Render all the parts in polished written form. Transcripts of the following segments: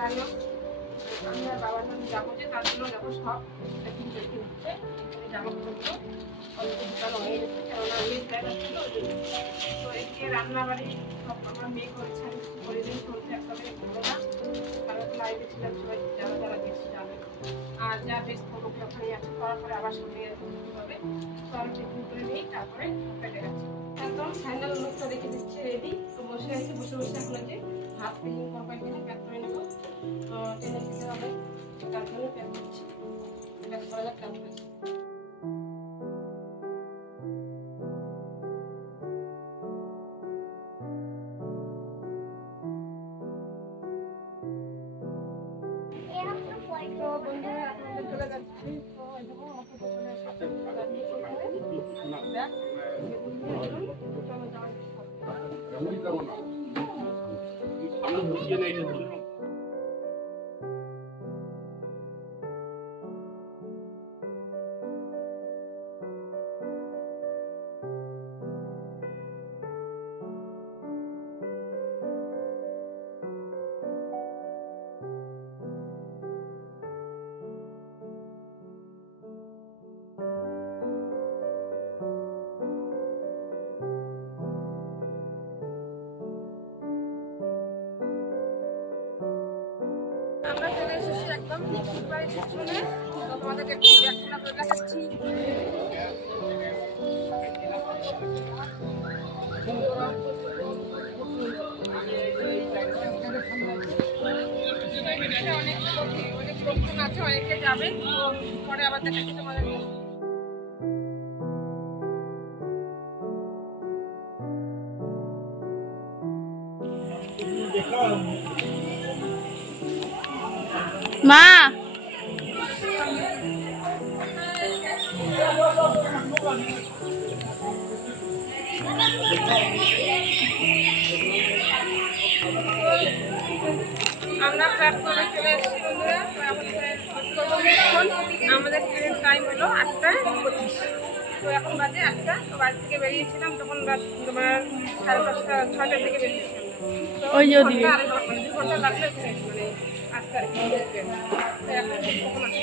যাই হোক আমি আর বাবার জন্য যাবো, যে তার জন্য দেখো সব প্যাকিং রেখে দিচ্ছে। জামাকাপড়গুলো অলরেডি ঢুকানো হয়ে গেছে, কেননা মেয়ে জায়গা ছিল ওই জন্য। তো এদিকে রান্নাবাড়ি সব আমার মেয়ে করেছে, আমি কিছু করে দিই, চলছে একেবারে ভালো না। কারণ লাইভে ছিলাম, সবাই যারা যারা দেখছে যাবে। আর যা বেশ ফটোগুলো ওখানে আছে, করার পরে আবার সামনে হবে। তো আমি প্যাকিং করে নিই, তারপরে কেটে গেছি একদম ফাইনাল লুকটা রেখে দিচ্ছে রেডি। তো বসে আছি, বসে বসে এখন যে ভাত প্যাকিং করবো, এখানে প্যাক করে নেবো, টেনে খেতে হবে, তার জন্য প্যাক করছি। প্যাক করা যাক, প্যাক করেছি। তো বন্ধুরা আপনাদের চলে যাচ্ছি, তো এরকম অফিসে চলে এসেছে, আমরা চলে এসেছি একদম পিকনিক বাড়ির পিছনে। তো তোমাদেরকে একটু দেখাশোনা করে দেখাচ্ছি। অনেক লোকজন আছে, অনেকে যাবে, তো পরে আবার দেখাচ্ছি তোমাদেরকে। মা আমরা প্যাক করে চলে এসেছি বন্ধুরা। আমাদের ট্রেনের টাইম হলো 8:25। তো এখন বাজে 8টা। তো বাড়ি থেকে বেরিয়েছিলাম তখন রাত তোমার 5:30 6টার দিকে বেরিয়েছিলাম। তো ওই যে 2 ঘন্টা লাগলো এখানে, মানে আসতে আর কি। তো এখন কখন আসছে?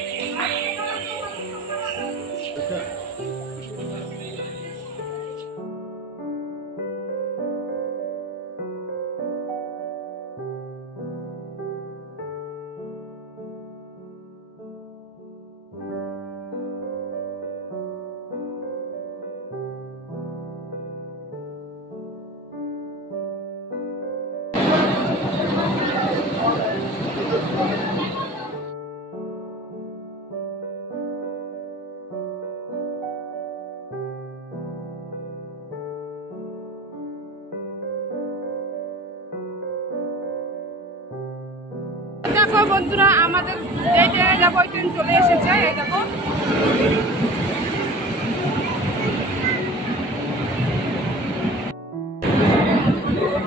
দেখো বন্ধুরা, আমাদের এই ট্রেনে যাবো, ওই ট্রেন চলে এসেছে। এই দেখো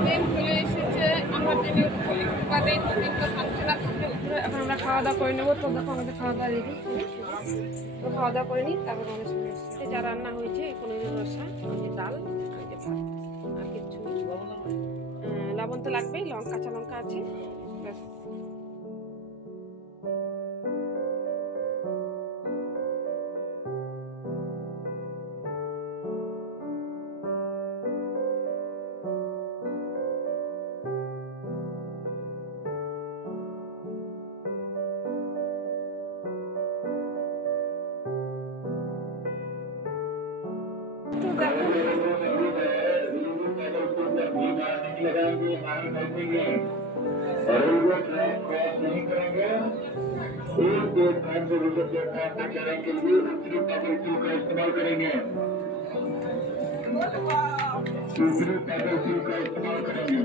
ট্রেন চলে এসেছে। আমরা ট্রেনে এখন আমরা খাওয়া দাওয়া করে নেবো। তো দেখো আমাদের খাওয়া দাওয়া রেডি। তো খাওয়া দাওয়া করে নিই, তারপর আমাদের সঙ্গে এসেছে যা রান্না হয়েছে। পনিরের রসা, ডাল, আর ভাত, আর কিচ্ছু লবণ তো লাগবেই, কাঁচা লঙ্কা আছে, ব্যাস। इस्तेमाल करेंगे, दूसरे पैदल का इस्तेमाल करेंगे।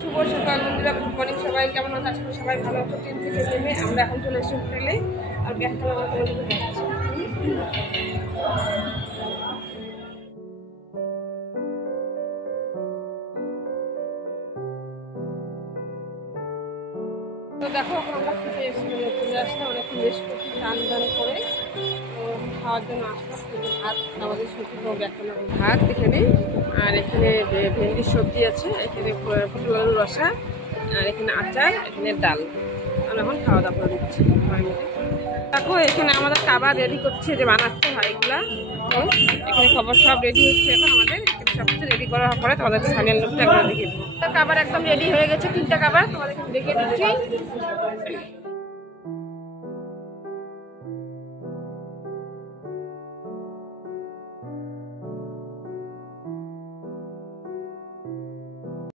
শুভ সকাল বন্ধুরা, গুড মর্নিং সবাই, কেমন আছে? আজকে সবাই ভালো আছো। ট্রেন থেকে নেমে আমরা এখন চলে এসেছি হোটেলে, আর ব্যাগটা আমার তোমাদের দেখাচ্ছি। তো দেখো এখন আমরা খেতে এসেছি, চলে আসলাম, অনেকক্ষণ রেস্ট করছি, স্নান দান করে তো খাওয়ার জন্য আসলাম। ভাত আমাদের শুকনো ব্যাগটা ভাত এখানে, আর এখানে ভেন্ডির সবজি আছে, এখানে পটল আলুর রসা, আর এখানে আচার, এখানে ডাল। আমরা এখন খাওয়া দাওয়া করে দিচ্ছি। দেখো এখানে আমাদের খাবার রেডি করছে, যে বানাচ্ছে ভাইগুলা। তো এখানে খবর সব রেডি হচ্ছে, এখন আমাদের সব কিছু রেডি করার পরে তোমাদেরকে ফাইনাল লুকটা একবার দেখিয়ে দেবো। খাবার একদম রেডি হয়ে গেছে, 3টা খাবার তোমাদেরকে দেখিয়ে দিচ্ছি।